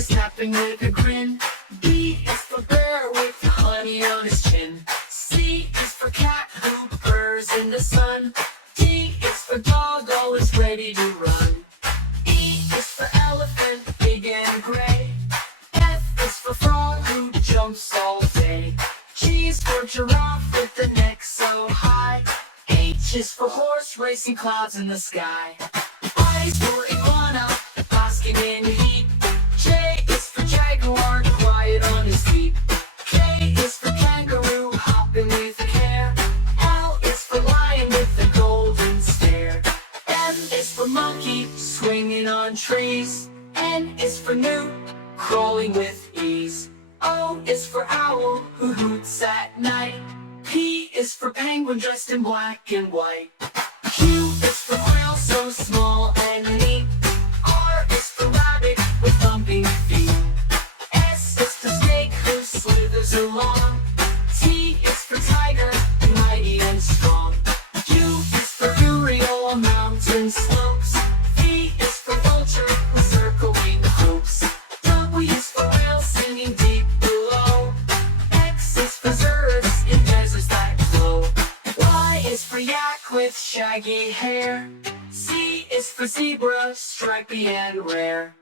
is napping with a grin. B is for bear with honey on his chin. C is for cat who purrs in the sun. D is for dog always ready to run. E is for elephant, big and gray. F is for frog who jumps all day. G is for giraffe with the neck so high. H is for horse racing clouds in the sky. I is for iguana, basking in heat. J is for jaguar, quiet on his feet. K is for kangaroo, hopping with care. L is for lion with the golden stare. M is for monkey, swinging on trees. N is for newt, crawling with ease. O is for owl, who hoots at night. P is for penguin dressed in black and white. Q is for whale so small and neat. R is for rabbit with thumping feet. S is for snake who slithers along. T is for tiger, mighty and strong. U is for urial on mountain slopes. V is for vulture who's circling hopes. W is for whale singing deep below. X is for zergs in deserts that glow. Y is for yak with shaggy hair. Z is for zebra, stripy and rare.